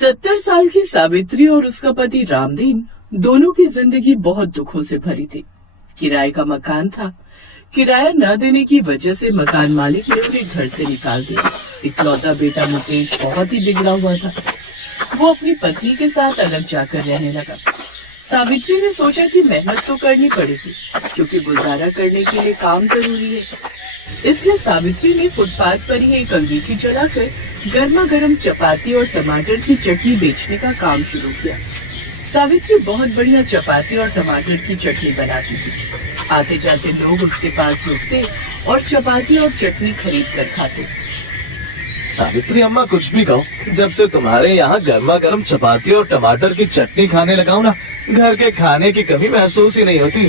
70 साल की सावित्री और उसका पति रामदीन दोनों की जिंदगी बहुत दुखों से भरी थी। किराए का मकान था। किराया न देने की वजह से मकान मालिक ने उन्हें घर से निकाल दिया। इकलौता बेटा मुकेश बहुत ही बिगड़ा हुआ था। वो अपनी पत्नी के साथ अलग जाकर रहने लगा। सावित्री ने सोचा कि मेहनत तो करनी पड़ेगी क्योंकि गुजारा करने के लिए काम जरूरी है। इसलिए सावित्री ने फुटपाथ पर ही एक अंगीठी जलाकर गर्मा गर्म चपाती और टमाटर की चटनी बेचने का काम शुरू किया। सावित्री बहुत बढ़िया चपाती और टमाटर की चटनी बनाती थी। आते जाते लोग उसके पास रुकते और चपाती और चटनी खरीद कर खाते। सावित्री अम्मा, कुछ भी कहो, जब से तुम्हारे यहाँ गर्मा गर्म चपाती और टमाटर की चटनी खाने लगा हूँ ना, घर के खाने की कभी महसूस ही नहीं होती।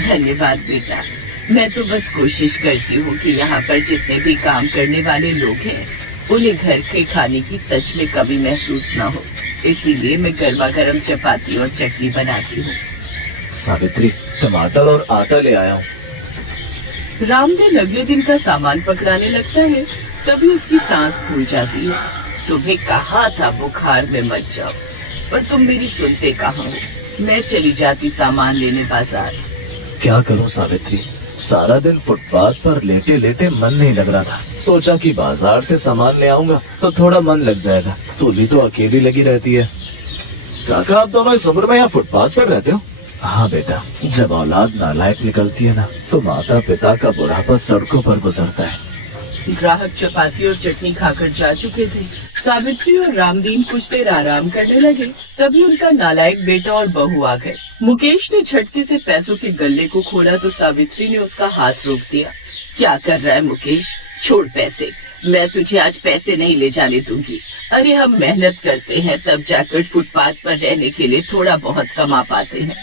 धन्यवाद बेटा। मैं तो बस कोशिश करती हूँ कि यहाँ पर जितने भी काम करने वाले लोग हैं उन्हें घर के खाने की सच में कभी महसूस न हो, इसीलिए मैं गर्मा गर्म चपाती और चटनी बनाती हूँ। सावित्री, टमाटर और आटा ले आया हूँ। रामदीन अगले दिन का सामान पकड़ाने लगता है, तभी उसकी सांस फूल जाती है। तुम्हें कहा था बुखार में मत जाओ, पर तुम मेरी सुनते कहाँ हो। मैं चली जाती सामान लेने बाजार। क्या करूँ सावित्री, सारा दिन फुटपाथ पर लेटे लेटे मन नहीं लग रहा था। सोचा कि बाजार से सामान ले आऊंगा तो थोड़ा मन लग जाएगा। तू भी तो अकेली लगी रहती है। काका, आप दोनों इस उम्र में यहाँ फुटपाथ पर रहते हो? हाँ बेटा, जब औलाद नालायक निकलती है ना, तो माता पिता का बुढ़ापा सड़कों पर गुजरता है। ग्राहक चपाती और चटनी खाकर जा चुके थे। सावित्री और रामदीन कुछ देर आराम करने लगे, तभी उनका नालायक बेटा और बहू आ गए। मुकेश ने झटके से पैसों के गल्ले को खोला तो सावित्री ने उसका हाथ रोक दिया। क्या कर रहा है मुकेश? छोड़ पैसे, मैं तुझे आज पैसे नहीं ले जाने दूंगी। अरे हम मेहनत करते हैं तब जाकर फुटपाथ पर रहने के लिए थोड़ा बहुत कमा पाते हैं।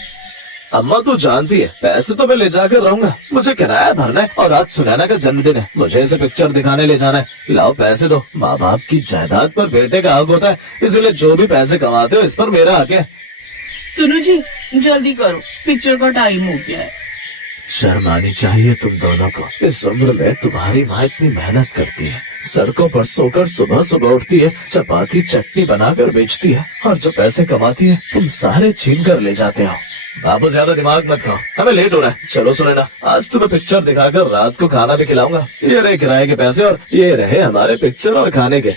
अम्मा, तू जानती है पैसे तो मैं ले जाकर रहूंगा, मुझे किराया भरना है और आज सुनैना का जन्मदिन है, मुझे इसे पिक्चर दिखाने ले जाना है। लाओ पैसे दो। माँ बाप की जायदाद पर बेटे का हक होता है, इसलिए जो भी पैसे कमाते हो इस पर मेरा हक है। सुनो जी, जल्दी करो, पिक्चर का टाइम हो गया है। शर्म आनी चाहिए तुम दोनों को। इस उम्र में तुम्हारी माँ इतनी मेहनत करती है, सड़कों पर सोकर सुबह सुबह उठती है, चपाती चटनी बनाकर बेचती है, और जो पैसे कमाती है तुम सारे छीन कर ले जाते हो। बाबू, ज्यादा दिमाग मत खाओ, हमें लेट हो रहा है। चलो सुनैना, आज तुम्हें पिक्चर दिखाकर रात को खाना भी खिलाऊंगा। ये रहे किराए के पैसे और ये रहे हमारे पिक्चर और खाने के।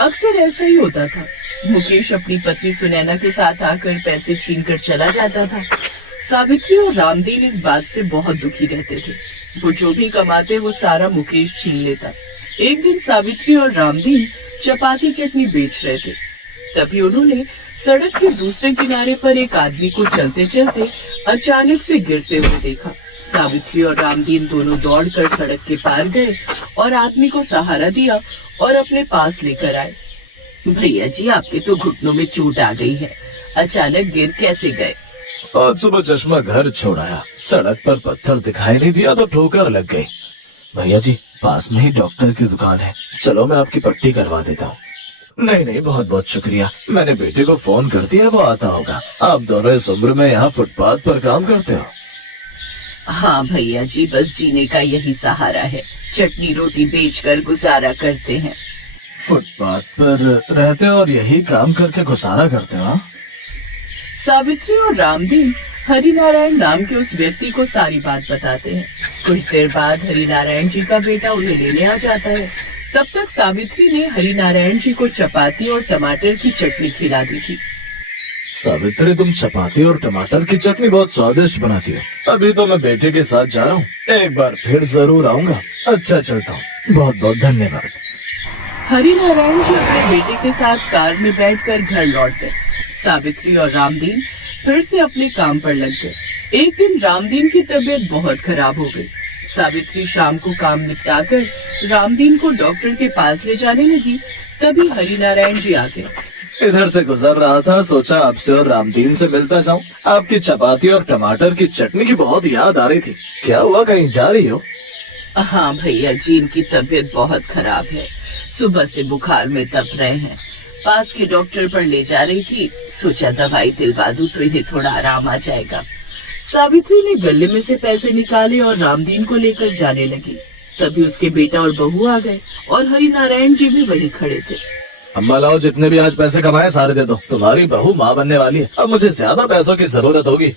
अक्सर ऐसा ही होता था। मुकेश अपनी पत्नी सुनैना के साथ आकर पैसे छीनकर चला जाता था। सावित्री और रामदीन इस बात से बहुत दुखी रहते थे। वो जो भी कमाते वो सारा मुकेश छीन लेता। एक दिन सावित्री और रामदीन चपाती चटनी बेच रहे थे, तभी उन्होंने सड़क के दूसरे किनारे पर एक आदमी को चलते चलते अचानक से गिरते हुए देखा। सावित्री और रामदीन दोनों दौड़कर सड़क के पार गए और आदमी को सहारा दिया और अपने पास लेकर आए। भैया जी, आपके तो घुटनों में चोट आ गई है, अचानक गिर कैसे गए? आज सुबह चश्मा घर छोड़ाया, सड़क पर पत्थर दिखाई नहीं दिया तो ठोकर लग गई। भैया जी, पास में ही डॉक्टर की दुकान है, चलो मैं आपकी पट्टी करवा देता हूँ। नहीं नहीं, बहुत बहुत शुक्रिया, मैंने बेटे को फोन कर दिया, वो आता होगा। आप दोनों इस उम्र में यहाँ फुटपाथ पर काम करते हो? हाँ भैया जी, बस जीने का यही सहारा है, चटनी रोटी बेचकर गुजारा करते हैं। फुटपाथ पर रहते हो और यही काम करके गुजारा करते हो? सावित्री और रामदीन हरिनारायण नाम के उस व्यक्ति को सारी बात बताते हैं। कुछ देर बाद हरिनारायण जी का बेटा उन्हें लेने आ जाता है। तब तक सावित्री ने हरिनारायण जी को चपाती और टमाटर की चटनी खिला दी थी। सावित्री, तुम चपाती और टमाटर की चटनी बहुत स्वादिष्ट बनाती हो। अभी तो मैं बेटे के साथ जा रहा हूँ, एक बार फिर जरूर आऊंगा। अच्छा, चलता हूँ, बहुत बहुत धन्यवाद। हरिनारायण जी अपने बेटे के साथ कार में बैठकर घर लौट गए। सावित्री और रामदीन फिर से अपने काम पर लग गए। एक दिन रामदीन की तबीयत बहुत खराब हो गई। सावित्री शाम को काम निपटाकर रामदीन को डॉक्टर के पास ले जाने लगी, तभी हरिनारायण जी आ गए। इधर से गुजर रहा था, सोचा आपसे और रामदीन से मिलता जाऊं। आपकी चपाती और टमाटर की चटनी की बहुत याद आ रही थी। क्या हुआ, कहीं जा रही हो? हाँ भैया जी, इनकी तबीयत बहुत खराब है, सुबह से बुखार में तप रहे हैं। पास के डॉक्टर पर ले जा रही थी, सोचा दवाई दिलवा दूं तो इन्हें थोड़ा आराम आ जाएगा। सावित्री ने गले में से पैसे निकाले और रामदीन को लेकर जाने लगी। तभी उसके बेटा और बहू आ गए और हरिनारायण जी भी वहीं खड़े थे। अम्मा लाओ, जितने भी आज पैसे कमाए सारे दे दो। तुम्हारी बहू माँ बनने वाली है, अब मुझे ज्यादा पैसों की जरूरत होगी।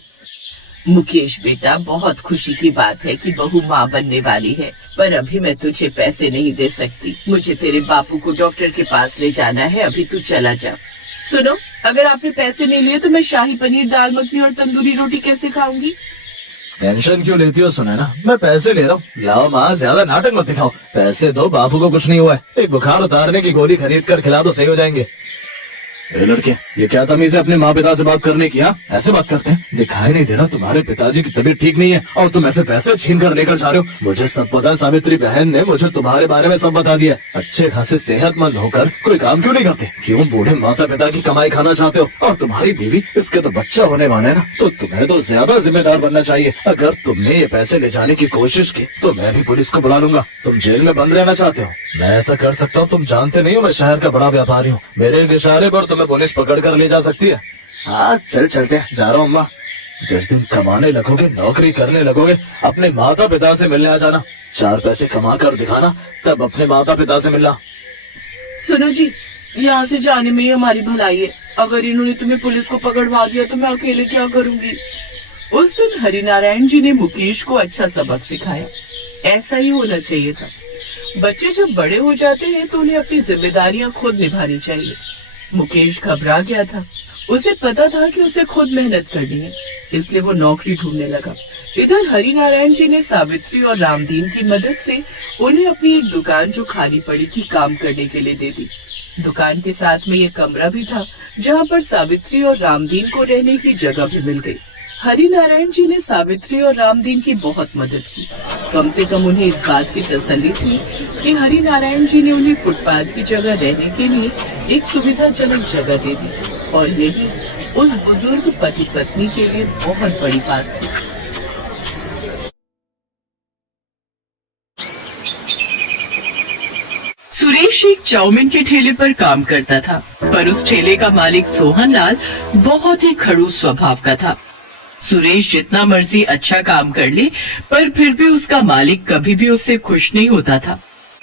मुकेश बेटा, बहुत खुशी की बात है कि बहू माँ बनने वाली है, पर अभी मैं तुझे पैसे नहीं दे सकती। मुझे तेरे बापू को डॉक्टर के पास ले जाना है, अभी तू चला जा। सुनो, अगर आपने पैसे नहीं लिए तो मैं शाही पनीर, दाल मखनी और तंदूरी रोटी कैसे खाऊंगी? टेंशन क्यों लेती हो सुनैना, मैं पैसे ले रहा हूँ। लाओ माँ, ज्यादा नाटक मत दिखाओ, पैसे दो। बापू को कुछ नहीं हुआ है, एक बुखार उतारने की गोली खरीद कर खिला दो, सही हो जाएंगे। ए लड़के, ये क्या तमीज है अपने माँ पिता से बात करने की? ऐसे बात करते हैं? दिखाई नहीं दे रहा तुम्हारे पिताजी की तबीयत ठीक नहीं है और तुम ऐसे पैसे छीन कर लेकर जा रहे हो? मुझे सब पता है, सावित्री बहन ने मुझे तुम्हारे बारे में सब बता दिया। अच्छे खासे सेहतमंद होकर कोई काम क्यों नहीं करते? क्यों बूढ़े माता पिता की कमाई खाना चाहते हो? और तुम्हारी बीवी, इसके तो बच्चा होने वाला है ना, तो तुम्हें तो ज्यादा जिम्मेदार बनना चाहिए। अगर तुमने ये पैसे ले जाने की कोशिश की तो मैं भी पुलिस को बुला लूंगा। तुम जेल में बंद रहना चाहते हो? मैं ऐसा कर सकता हूँ? तुम जानते नहीं हो मैं शहर का बड़ा व्यापारी हूँ, मेरे एक इशारे पर तुम्हें पुलिस पकड़ कर ले जा सकती है। हाँ चल, चलते हैं, जा रहा हूँ अम्मा। जिस दिन कमाने लगोगे, नौकरी करने लगोगे, अपने माता पिता से मिलने आ जाना। 4 पैसे कमा कर दिखाना, तब अपने माता पिता से मिलना। सुनो जी, यहाँ से जाने में ही हमारी भलाई है। अगर इन्होंने तुम्हें पुलिस को पकड़वा दिया तो मैं अकेले क्या करूँगी? उस दिन हरिनारायण जी ने मुकेश को अच्छा सबक सिखाया। ऐसा ही होना चाहिए था। बच्चे जब बड़े हो जाते हैं तो उन्हें अपनी जिम्मेदारियां खुद निभानी चाहिए। मुकेश घबरा गया था। उसे पता था कि उसे खुद मेहनत करनी है, इसलिए वो नौकरी ढूंढने लगा। इधर हरिनारायण जी ने सावित्री और रामदीन की मदद से उन्हें अपनी एक दुकान जो खाली पड़ी थी काम करने के लिए दे दी। दुकान के साथ में एक कमरा भी था जहाँ पर सावित्री और रामदीन को रहने की जगह भी मिल गई। हरिनारायण जी ने सावित्री और रामदीन की बहुत मदद की। कम से कम उन्हें इस बात की तसल्ली थी कि हरिनारायण जी ने उन्हें फुटपाथ की जगह रहने के लिए एक सुविधाजनक जगह दे दी, और यही उस बुजुर्ग पति पत्नी के लिए बहुत बड़ी बात थी। सुरेश एक चाउमीन के ठेले पर काम करता था, पर उस ठेले का मालिक सोहनलाल बहुत ही खड़ूस स्वभाव का था। सुरेश जितना मर्जी अच्छा काम कर ले, पर फिर भी उसका मालिक कभी भी उससे खुश नहीं होता था।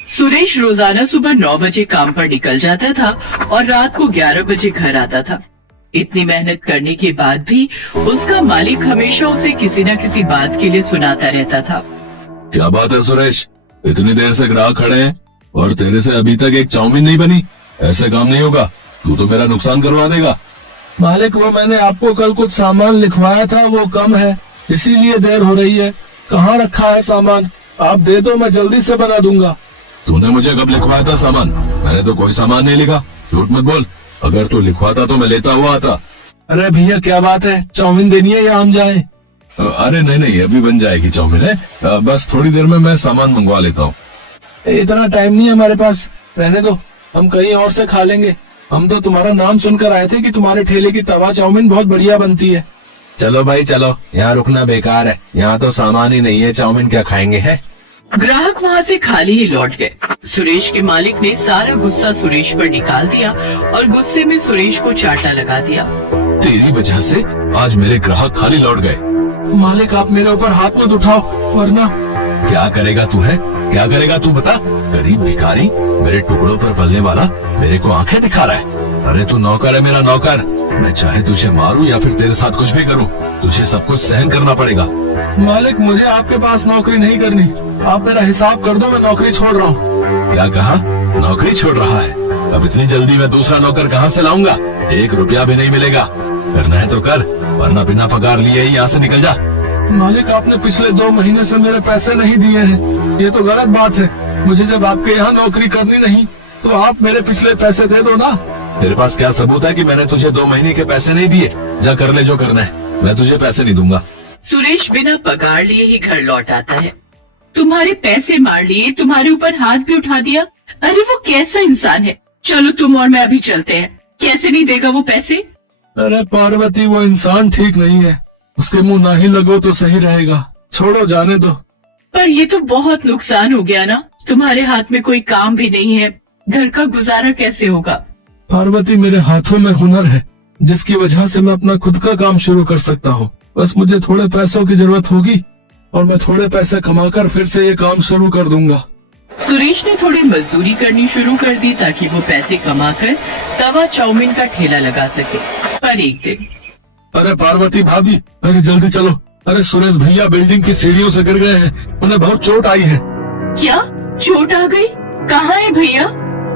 सुरेश रोजाना सुबह 9 बजे काम पर निकल जाता था और रात को 11 बजे घर आता था। इतनी मेहनत करने के बाद भी उसका मालिक हमेशा उसे किसी न किसी बात के लिए सुनाता रहता था। क्या बात है सुरेश, इतनी देर से ग्राहक खड़े हैं और तेरे से अभी तक एक चाउमीन नहीं बनी? ऐसे काम नहीं होगा, तू तो मेरा नुकसान करवा देगा। मालिक, वो मैंने आपको कल कुछ सामान लिखवाया था, वो कम है, इसीलिए देर हो रही है। कहाँ रखा है सामान? आप दे दो, मैं जल्दी से बना दूंगा। तूने मुझे कब लिखवाया था सामान? मैंने तो कोई सामान नहीं लिखा, झूठ मत बोल। अगर तू लिखवाता तो मैं लेता हुआ आता। अरे भैया, क्या बात है, चाउमीन देनी है या हम जाएं? अरे नहीं नहीं, अभी बन जाएगी चाउमीन है, बस थोड़ी देर में मैं सामान मंगवा लेता हूँ। इतना टाइम नहीं है हमारे पास, रहने दो, हम कहीं और से खा लेंगे। हम तो तुम्हारा नाम सुनकर आए थे कि तुम्हारे ठेले की तवा चाउमीन बहुत बढ़िया बनती है। चलो भाई चलो, यहाँ रुकना बेकार है, यहाँ तो सामान ही नहीं है, चाउमीन क्या खाएंगे है। ग्राहक वहाँ से खाली ही लौट गए। सुरेश के मालिक ने सारा गुस्सा सुरेश पर निकाल दिया और गुस्से में सुरेश को चाटा लगा दिया। तेरी वजह से आज मेरे ग्राहक खाली लौट गए। मालिक, आप मेरे ऊपर हाथ मत उठाओ, वरना। क्या करेगा तू है, क्या करेगा तू बता? गरीब भिखारी, मेरे टुकड़ों पर पलने वाला, मेरे को आंखें दिखा रहा है। अरे तू नौकर है, मेरा नौकर। मैं चाहे तुझे मारूं या फिर तेरे साथ कुछ भी करूं, तुझे सब कुछ सहन करना पड़ेगा। मालिक, मुझे आपके पास नौकरी नहीं करनी, आप मेरा हिसाब कर दो, मैं नौकरी छोड़ रहा हूँ। क्या कहा? नौकरी छोड़ रहा है? अब इतनी जल्दी मैं दूसरा नौकर कहाँ से लाऊंगा? 1 रुपया भी नहीं मिलेगा। करना है तो कर, वरना बिना पगार लिए ही यहाँ से निकल जा। मालिक, आपने पिछले 2 महीने से मेरे पैसे नहीं दिए हैं, ये तो गलत बात है। मुझे जब आपके यहाँ नौकरी करनी नहीं तो आप मेरे पिछले पैसे दे दो ना। तेरे पास क्या सबूत है कि मैंने तुझे 2 महीने के पैसे नहीं दिए? जा कर ले जो करना है, मैं तुझे पैसे नहीं दूंगा। सुरेश बिना पगार लिए ही घर लौट आता है। तुम्हारे पैसे मार लिए, तुम्हारे ऊपर हाथ भी उठा दिया। अरे वो कैसा इंसान है? चलो तुम और मैं अभी चलते हैं। कैसे नहीं देगा वो पैसे? अरे पार्वती, वो इंसान ठीक नहीं है, उसके मुंह ना ही लगो तो सही रहेगा। छोड़ो, जाने दो। पर ये तो बहुत नुकसान हो गया ना, तुम्हारे हाथ में कोई काम भी नहीं है, घर का गुजारा कैसे होगा? पार्वती, मेरे हाथों में हुनर है जिसकी वजह से मैं अपना खुद का काम शुरू कर सकता हूँ। बस मुझे थोड़े पैसों की जरूरत होगी और मैं थोड़े पैसे कमाकर फिर से ये काम शुरू कर दूंगा। सुरेश ने थोड़ी मजदूरी करनी शुरू कर दी ताकि वो पैसे कमाकर तवा चाउमीन का ठेला लगा सके। पर एक दिन अरे पार्वती भाभी, अरे जल्दी चलो। अरे सुरेश भैया बिल्डिंग की सीढ़ियों से गिर गए हैं, उन्हें बहुत चोट आई है। क्या चोट आ गई? कहाँ है भैया?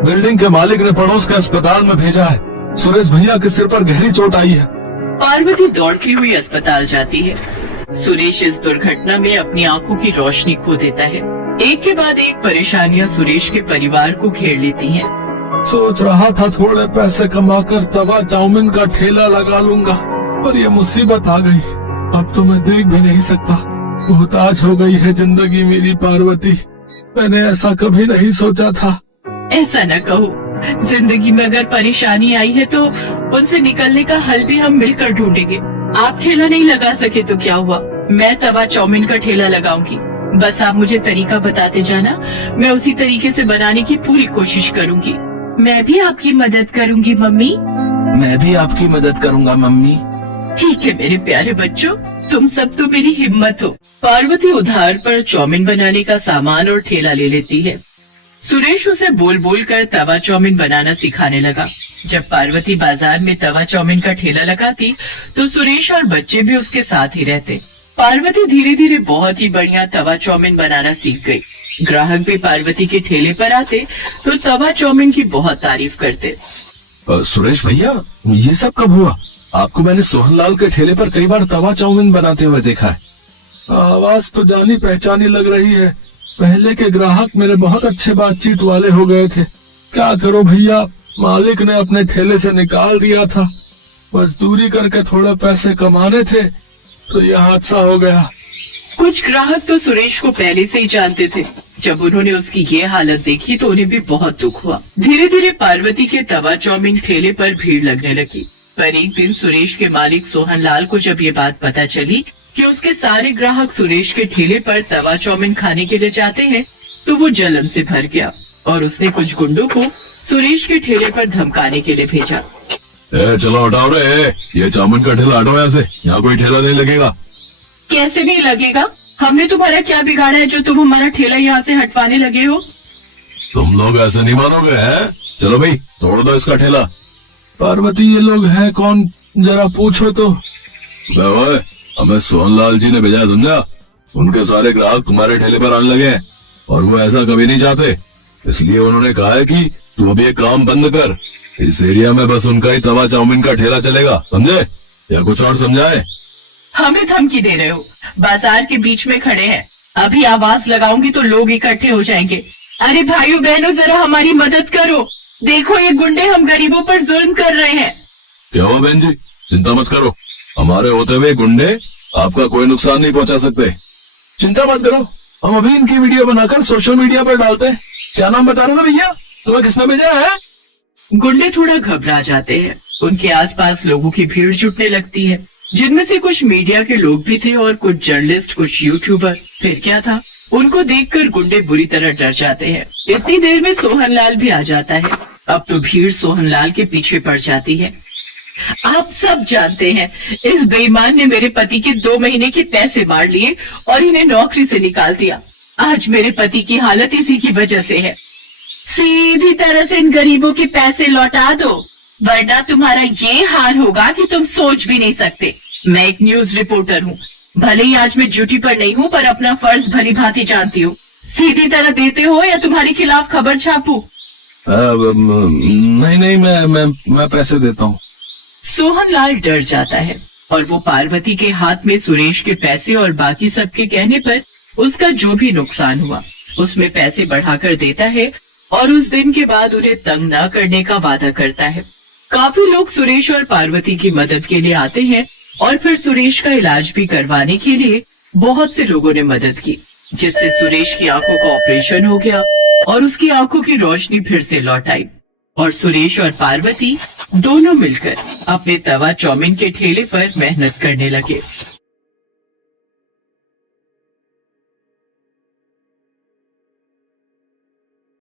बिल्डिंग के मालिक ने पड़ोस के अस्पताल में भेजा है। सुरेश भैया के सिर पर गहरी चोट आई है। पार्वती दौड़ती हुई अस्पताल जाती है। सुरेश इस दुर्घटना में अपनी आंखों की रोशनी खो देता है। एक के बाद एक परेशानियां सुरेश के परिवार को घेर लेती हैं। सोच रहा था थोड़े पैसे कमाकर तवा चाउमीन का ठेला लगा लूंगा, पर ये मुसीबत आ गई। अब तो मैं देख भी नहीं सकता। मोहताज हो गई है जिंदगी मेरी पार्वती। मैंने ऐसा कभी नहीं सोचा था। ऐसा न कहो, जिंदगी में अगर परेशानी आई है तो उनसे निकलने का हल भी हम मिलकर ढूंढेंगे। आप ठेला नहीं लगा सके तो क्या हुआ, मैं तवा चाउमीन का ठेला लगाऊंगी। बस आप मुझे तरीका बताते जाना, मैं उसी तरीके से बनाने की पूरी कोशिश करूंगी। मैं भी आपकी मदद करूंगी मम्मी। मैं भी आपकी मदद करूंगा मम्मी। ठीक है मेरे प्यारे बच्चों, तुम सब तो मेरी हिम्मत हो। पार्वती उधार पर चाउमीन बनाने का सामान और ठेला ले लेती है। सुरेश उसे बोल बोल कर तवा चाउमीन बनाना सिखाने लगा। जब पार्वती बाजार में तवा चाउमीन का ठेला लगाती तो सुरेश और बच्चे भी उसके साथ ही रहते। पार्वती धीरे धीरे बहुत ही बढ़िया तवा चाउमीन बनाना सीख गई। ग्राहक भी पार्वती के ठेले पर आते तो तवा चाउमीन की बहुत तारीफ करते। सुरेश भैया, ये सब कब हुआ? आपको मैंने सोहनलाल के ठेले पर कई बार तवा चाउमीन बनाते हुए देखा है। आवाज तो जानी पहचानी लग रही है। पहले के ग्राहक मेरे बहुत अच्छे बातचीत वाले हो गए थे। क्या करो भैया, मालिक ने अपने ठेले से निकाल दिया था। मजदूरी करके थोड़े पैसे कमाने थे तो यह हादसा हो गया। कुछ ग्राहक तो सुरेश को पहले से ही जानते थे। जब उन्होंने उसकी ये हालत देखी तो उन्हें भी बहुत दुख हुआ। धीरे धीरे पार्वती के तवा चाउमीन ठेले पर भीड़ लगने लगी। पर एक दिन सुरेश के मालिक सोहनलाल को जब ये बात पता चली कि उसके सारे ग्राहक सुरेश के ठेले पर तवा चाउमीन खाने के लिए जाते हैं तो वो जलन से भर गया और उसने कुछ गुंडों को सुरेश के ठेले पर धमकाने के लिए भेजा। चलो हटाओ रे, ये चाउमीन का ठेला हटाओ यहाँ से, यहाँ कोई ठेला नहीं लगेगा। कैसे नहीं लगेगा? हमने तुम्हारा क्या बिगाड़ा है जो तुम हमारा ठेला यहाँ से हटवाने लगे हो? तुम लोग ऐसे नहीं मानोगे हैं? चलो भाई तोड़ दो इसका ठेला। पार्वती, ये लोग हैं कौन, जरा पूछो तो। हमें सोहनलाल जी ने भेजा, समझा? उनके सारे ग्राहक तुम्हारे ठेले पर आने लगे हैं और वो ऐसा कभी नहीं चाहते। इसलिए उन्होंने कहा है कि तू अभी ये काम बंद कर। इस एरिया में बस उनका ही तवा चाउमीन का ठेला चलेगा, समझे? या कुछ और समझाए? हमें धमकी दे रहे हो? बाजार के बीच में खड़े हैं, अभी आवाज लगाऊंगी तो लोग इकट्ठे हो जाएंगे। अरे भाइयों बहनों, जरा हमारी मदद करो। देखो ये गुंडे हम गरीबों पर जुल्म कर रहे हैं। क्या हुआ बहन जी, चिंता मत करो, हमारे होते हुए गुंडे आपका कोई नुकसान नहीं पहुंचा सकते। चिंता मत करो, हम अभी इनकी वीडियो बनाकर सोशल मीडिया पर डालते हैं। क्या नाम बता रहे हो भैया, तुम्हें किसने भेजा है? गुंडे थोड़ा घबरा जाते हैं। उनके आसपास लोगों की भीड़ जुटने लगती है, जिनमें से कुछ मीडिया के लोग भी थे और कुछ जर्नलिस्ट, कुछ यूट्यूबर। फिर क्या था, उनको देखकर गुंडे बुरी तरह डर जाते हैं। इतनी देर में सोहनलाल भी आ जाता है। अब तो भीड़ सोहनलाल के पीछे पड़ जाती है। आप सब जानते हैं इस बेईमान ने मेरे पति के 2 महीने के पैसे मार लिए और इन्हें नौकरी से निकाल दिया। आज मेरे पति की हालत इसी की वजह से है। सीधी तरह से इन गरीबों के पैसे लौटा दो, वरना तुम्हारा ये हाल होगा कि तुम सोच भी नहीं सकते। मैं एक न्यूज रिपोर्टर हूँ, भले ही आज मैं ड्यूटी पर नहीं हूँ, पर अपना फर्ज भली भांति जानती हूँ। सीधी तरह देते हो या तुम्हारे खिलाफ खबर छापूं? नहीं, मैं पैसे देता हूँ। सोहनलाल डर जाता है और वो पार्वती के हाथ में सुरेश के पैसे और बाकी सबके कहने पर उसका जो भी नुकसान हुआ उसमें पैसे बढ़ाकर देता है और उस दिन के बाद उन्हें तंग न करने का वादा करता है। काफी लोग सुरेश और पार्वती की मदद के लिए आते हैं और फिर सुरेश का इलाज भी करवाने के लिए बहुत से लोगों ने मदद की, जिससे सुरेश की आंखों का ऑपरेशन हो गया और उसकी आंखों की रोशनी फिर से लौट आई और सुरेश और पार्वती दोनों मिलकर अपने तवा चाउमीन के ठेले पर मेहनत करने लगे।